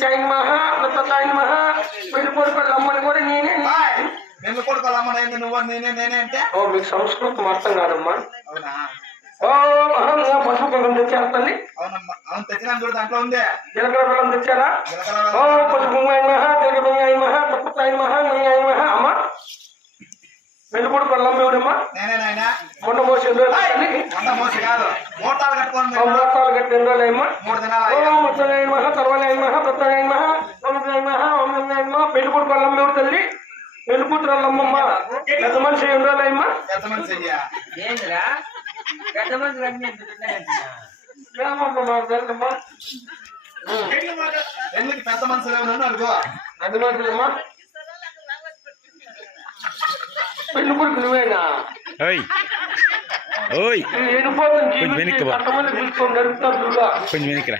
Shine మహా నతాయిన్ మహా పెళ్లి కొడుకు అమ్మని కూడా నేనే. పెళ్లి కొడుకు అమ్మనైంది నువ్వు నేనే అంటే ఓ మీకు సంస్కృతం అర్థం కాదమ్మా. అవునా? ఓ పసుపు కుంకుమ తెచ్చారా తల్లి? అవునమ్మా. అవును తెచ్చినాను చూడు, దాంట్లో ఉంది. జీలకర్ర బెల్లం తెచ్చారా? ఓ పసుపు కుంకుమ మహా జీలకర్ర బెంగాయి మహా తప్పతాయిన్ మహా మంగాయి మహా. అమ్మా పెళ్లి కొడుకు అమ్మ ఎవడమ్మా? నేనే నాయన. కొండ మోసి కొండ మోసి కాదు, మోటాలు కట్టుకోండి. మోటాలు కట్టి ఎన్ని రోజులమ్మా? 3 దినాలు. ఓ ముత్తగాయి మహా తర్వాయి మహా పెద్దగాయి మహా తొమ్మిది మహా అమ్మ. పెళ్లి కొడుకు అమ్మ ఎవరు తల్లి? పెళ్లి కూతురు అమ్మమ్మ. పెద్ద మనిషి ఎన్ని రోజులమ్మా? పెద్ద మనిషి అయ్యా. ఎందుకు పెద్ద మనుషులు ఏమన్నా అడుగు. పెద్ద మనుషులమ్మా. పెళ్లి కొడుకు నువ్వేనా? వెళ్ళిపోతుంది తీసుకొని జరుగుతారు చూడ. కొంచెం వెనక్కిరా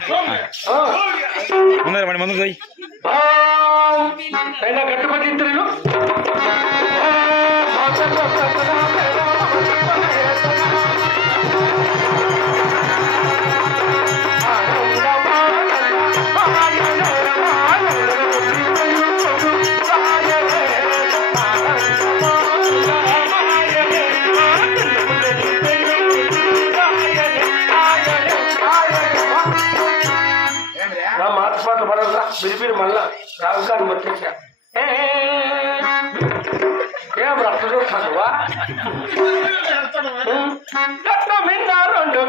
మన ముందు పోయి అయినా గట్టుపతి ఇద్దరు మాటపాట్లు పడరా బిరిబిరి మళ్ళా రావుకాడు వచ్చేసా. ఏం రక్త చూస్తానువా? మీద 2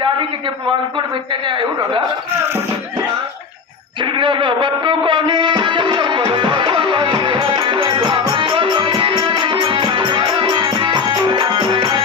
డాడీకి చెప్పు వాళ్ళు కూడా పెట్టాడే ఎవడు చిరుకులో పట్టుకొని